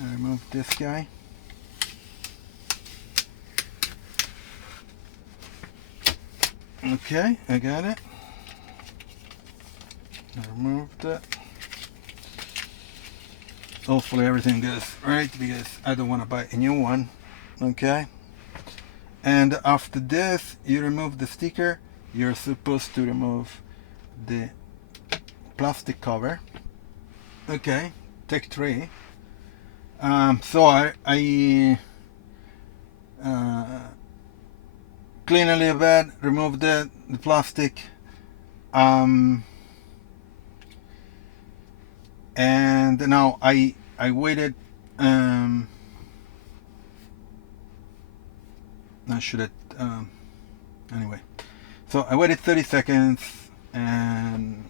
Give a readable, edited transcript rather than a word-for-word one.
I remove this guy. Okay, I got it. I removed it. Hopefully everything goes right because I don't want to buy a new one. Okay. And after this, you remove the sticker. You're supposed to remove the plastic cover. Okay, take 3. So I clean a little bit, remove the plastic, and now I waited. I should have anyway. So I waited 30 seconds, and